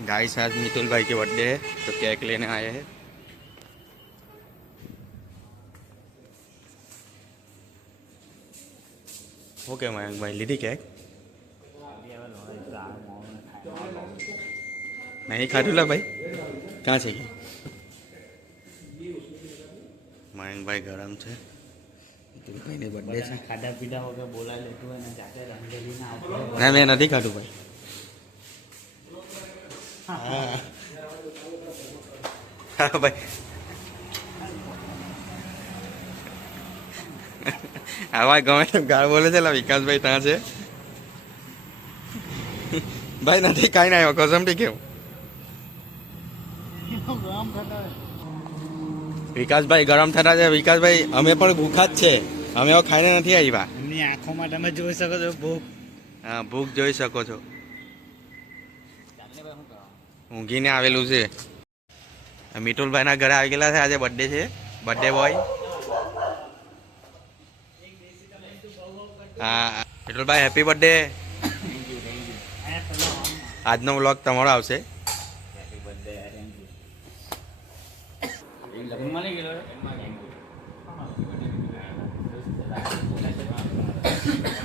Guys आज मितुल भाई के बर्थडे है तो केक लेने आए हैं। ओके मयंक भाई लीधी केक नहीं खाधुला भाई कहाँ से मयंक भाई गरम है मितुल भाई ने बर्थडे है खाधा पीधा हो गया बोला ले तू है ना जाके रंगोली ना आओ ना मैं नहीं खाधु भाई हाँ भाई आवाज गमे तो गाल बोले चला विकास भाई ત્યાં છે ભાઈ નથી કાઈ ના આવ્યો કસમથી કેવું વિકાસભાઈ ગરમ થતા છે વિકાસભાઈ અમે પણ ભૂખા જ છે અમે હવે ખાઈને નથી આવ્યા એમની આંખોમાં તમે જોઈ શકો છો ભૂખ હા ભૂખ જોઈ શકો છો ઊંઘીને આવેલું છે મિતુલભાઈના ઘરે આવી ગયેલા છે આજે બર્થડે છે બર્થડે બોય હા મિતુલભાઈ હેપી બર્થડે આજનો વ્લોગ તમારો આવશે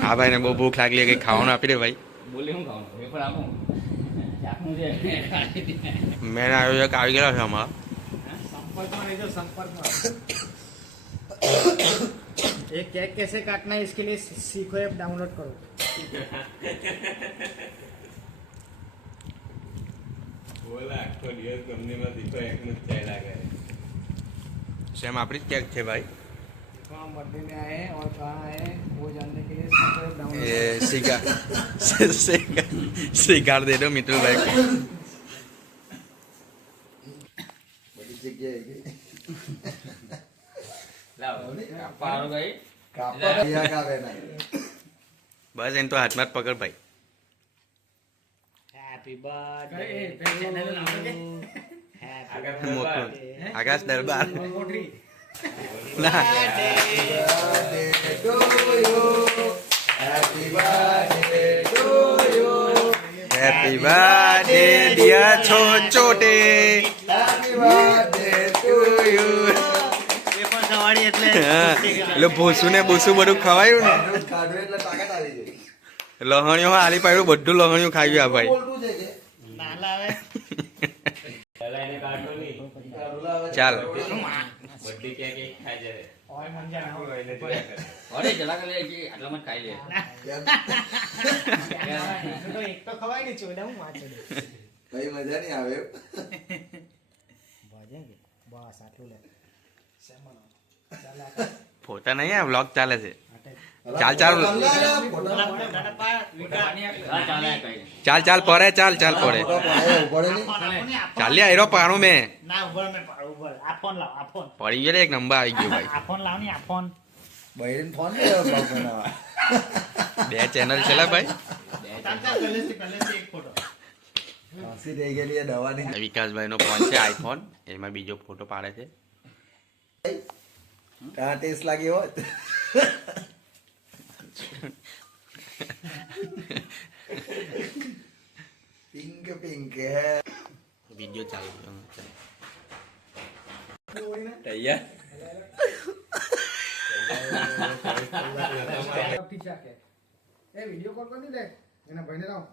હા ભાઈ ને બહુ ભૂખ લાગલી કઈ ખાવાનું આપી દે ભાઈ મેન આયોજક આવી ગયેલા છે અમારા एक केक कैसे काटना है इसके लिए सीखो ऐप डाउनलोड करो सेम આપણી જ કેક છે ભાઈ कहाँ बर्थडे में आए हैं और कहाँ आए हैं वो जानने के लिए सीखो ऐप डाउनलोड ये सिगार दे दो मितुल भाई को બધી જગ્યાએ ગઈ पारो भाई કાપા યા કાવે ના બસ એને તો હાથમાં જ પકડ ભાઈ हैप्पी बर्थडे મોટો આકાશ દરબાર ના birthday to you happy birthday to you happy birthday dear Chhote happy birthday to you એ પણ સવાડી એટલે એટલે ભૂસું ને ભૂસું બધું ખવાયું ને રોજ કાઢો એટલે તાકાત આવી ગઈ લહણીઓ આલી પાડ્યું બધું લહણીઓ ખાઈ ગયા ભાઈ બોલતું છે કે ના લાવે ચાલ ઓય મંજા ના હોય અરે જલા કરે આટલા મત ખાઈ લે તો એક તો ખવાય ને ચોડા હું વાંચો કઈ મજા નહીં આવે ભજે બસ આટલું લે સેમન ચાલા ફોટા નહીં આ વ્લોગ ચાલે છે ચાલ ચાલ ચાલ ચાલ પડે ચાલ ચાલ પડે ચાલ એરો પાણું મેં ના ઉભર મે પાડું ઉભર આ ફોન લાવ આ ફોન પડી ગયો એક નંબર આવી ગયો ભાઈ આ ફોન લાવ ની આ ફોન બહેરીન ફોન લેવો બ્લોગ બનાવવા બે ચેનલ છે લા ભાઈ પહેલે से एक फोटो ખાંસી થઈ ગયેલી એ દવાની વિકાસભાઈ નો ફોન છે આઈફોન એમાં બીજો ફોટો પાડે છે ત્યાં ટેસ્ટ લાગ્યો હોત પિંક પિંક હે વિડિયો ચાલુ તૈયાર એ વિડિયો કોલ કરી લે એના ભાઈને લાવ